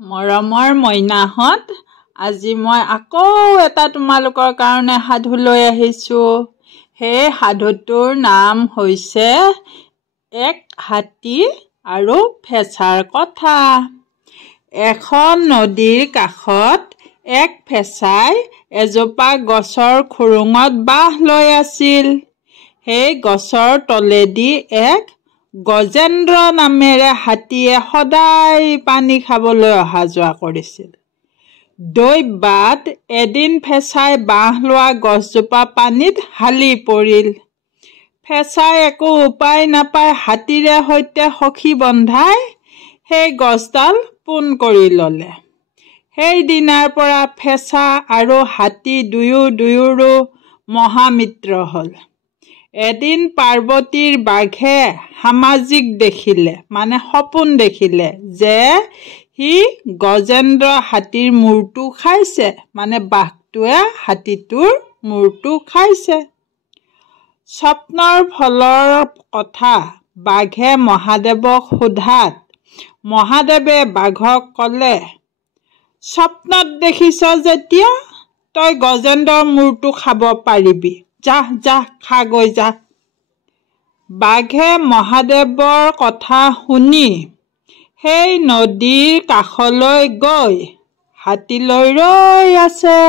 মৰমৰ মইনাহঁত, আজি মই আকৌ এটা তোমালোকৰ কাৰণে সাধু লৈ আহিছোঁ। সেই সাধুটোৰ নাম হৈছে এক হাতী আৰু ফেঁচাৰ কথা। এখন নদীৰ কাষত এক ফেঁচাই এজোপা গছৰ খুৰুঙত বাহ লৈ আছিল। সেই গছৰ তলেদি এক গজেন্দ্ৰ নামেৰে হাতীয়ে সদায় পানী খাবলৈ অহা যোৱা কৰিছিল। দৈবাত এদিন ফেঁচাই বাহ লোৱা গছজোপা পানীত হালি পৰিল। ফেঁচাই একো উপায় নাপাই হাতীৰে সৈতে সখি বন্ধাই সেই গছডাল পোন কৰি ল'লে। সেই দিনাৰ পৰা ফেঁচা আৰু হাতী দুয়োৰো মহামিত্ৰ হ'ল। এদিন পাৰ্বতীৰ বাঘে সামাজিক দেখিলে, সপোন দেখিলে যে সি গজেন্দ্ৰ হাতীৰ মূৰটো খাইছে, বাঘটোৱে হাতীটোৰ মূৰটো খাইছে। স্বপ্নৰ ফলৰ কথা বাঘে মহাদেৱক সোধাত মহাদেৱে বাঘক ক'লে, স্বপ্নত দেখিছ যেতিয়া তই গজেন্দ্ৰৰ মূৰটো খাব পাৰিবি, যা খাগৈ যা। বাঘে মহাদেৱৰ কথা শুনি সেই নদীৰ কাষলৈ গৈ হাতীলৈ ৰৈ আছে।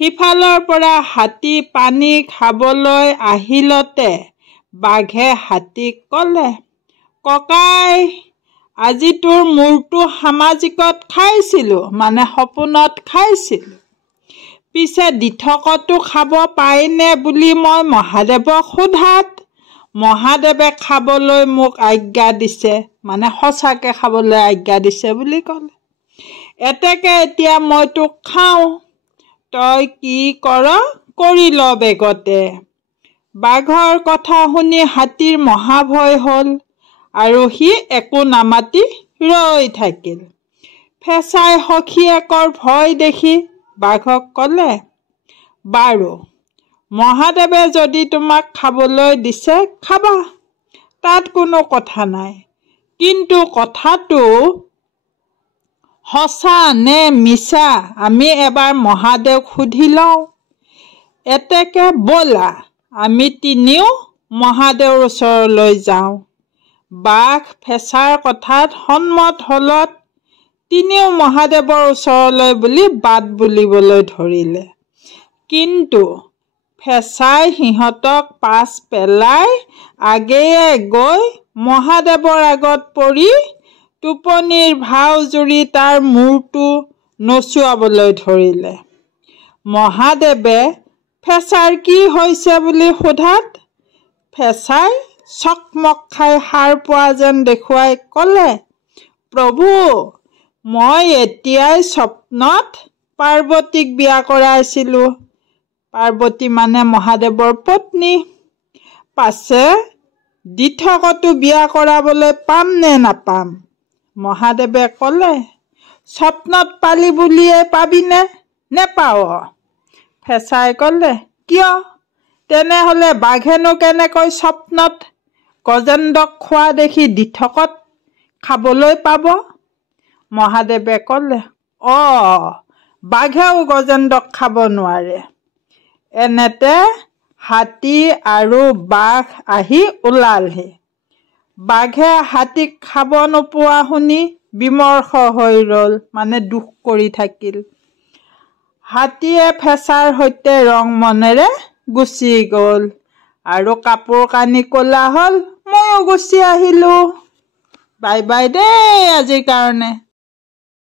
সিফালৰ পৰা হাতী পানী খাবলৈ আহিলতে বাঘে হাতীক ক'লে, ককাই, আজি তোৰ মূৰটো সামাজিকত খাইছিলোঁ, সপোনত খাইছিলোঁ। পিছে দিঠকতো খাব পায়নে বুলি মই মহাদেৱক সোধাত মহাদেৱে খাবলৈ মোক আজ্ঞা দিছে, সঁচাকে খাবলৈ আজ্ঞা দিছে বুলি ক'লে। এতেকে এতিয়া মই তোক খাওঁ, তই কি কৰ কৰি ল বেগতে। বাঘৰ কথা শুনি হাতীৰ মহাভয় হ'ল আৰু সি একো নামাতি ৰৈ থাকিল। ফেঁচাই সখীয়েকৰ ভয় দেখি বাঘক ক'লে, বাৰু মহাদেৱে যদি তোমাক খাবলৈ দিছে খাবা, তাত কোনো কথা নাই। কিন্তু কথাটো সঁচা নে মিছা আমি এবাৰ মহাদেৱক সুধি লওঁ। এতেকে ব'লা আমি তিনিও মহাদেৱৰ ওচৰলৈ যাওঁ। বাঘ ফেঁচাৰ কথাত সন্মত হ'লত তিনিও মহাদেৱৰ ওচৰলৈ বুলি বাট বুলিবলৈ ধৰিলে। কিন্তু ফেঁচাই সিহঁতক পাছ পেলাই আগেয়ে গৈ মহাদেৱৰ আগত পৰি টোপনিৰ ভাও জুৰি তাৰ মূৰটো নচুৱাবলৈ ধৰিলে। মহাদেৱে ফেঁচাৰ কি হৈছে বুলি সোধাত ফেঁচাই চকমক খাই সাৰ পোৱা যেন দেখুৱাই ক'লে, প্ৰভু, মই এতিয়াই স্বপ্নত পাৰ্বতীক বিয়া কৰাইছিলোঁ। পাৰ্বতী মহাদেৱৰ পত্নী। পাছে দিঠকতো বিয়া কৰাবলৈ পাম নে নাপাম? মহাদেৱে ক'লে, স্বপ্নত পালি বুলিয়ে পাবিনে নেপাৱ? ফেঁচাই ক'লে, কিয়? তেনেহ'লে বাঘেনো কেনেকৈ স্বপ্নত গজেন্দ্ৰক খোৱা দেখি দিঠকত খাবলৈ পাব? মহাদেৱে ক'লে, বাঘেও গজেন্দ্ৰক খাব নোৱাৰে। এনেতে হাতী আৰু বাঘ আহি ওলালহি। বাঘে হাতীক খাব নোপোৱা শুনি বিমৰ্ষ হৈ ৰ'ল, দুখ কৰি থাকিল। হাতীয়ে ফেঁচাৰ সৈতে ৰং মনেৰে গুচি গ'ল আৰু কাপোৰ কানি ক'লা হ'ল, ময়ো গুচি আহিলোঁ। বাই বাই দেই আজিৰ কাৰণে।